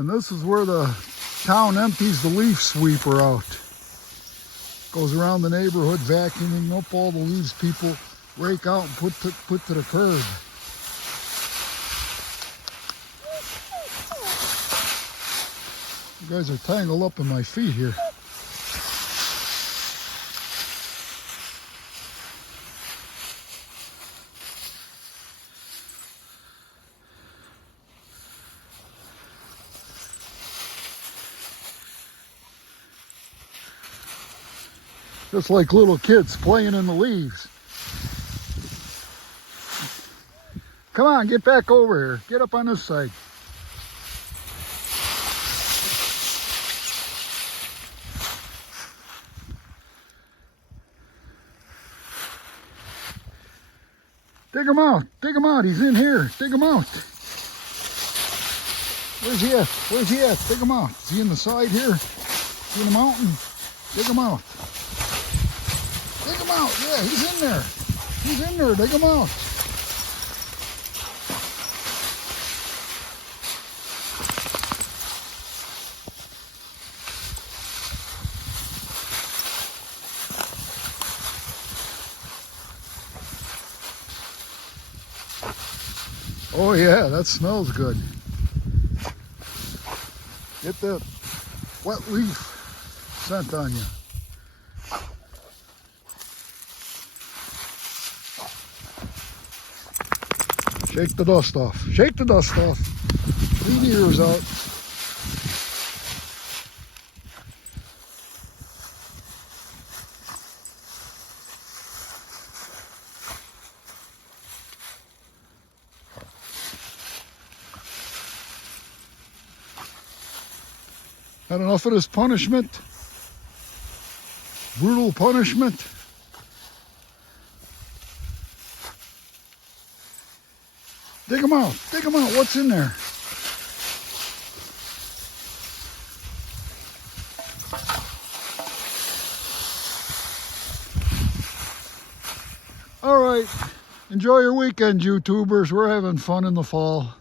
And this is where the town empties the leaf sweeper out. Goes around the neighborhood vacuuming up all the leaves people rake out and put to the curb. You guys are tangled up in my feet here. Just like little kids playing in the leaves. Come on, get back over here. Get up on this side. Dig him out. Dig him out. He's in here. Dig him out. Where's he at? Where's he at? Dig him out. Is he in the side here? Is he in the mountain? Dig him out. Dig him out. Yeah, he's in there. He's in there. Dig him out. Oh yeah, that smells good. Get that wet leaf scent on you. Shake the dust off. Shake the dust off. Clean the ears out. Had enough of this punishment? Brutal punishment? Dig them out. Dig them out. What's in there? All right. Enjoy your weekend, YouTubers. We're having fun in the fall.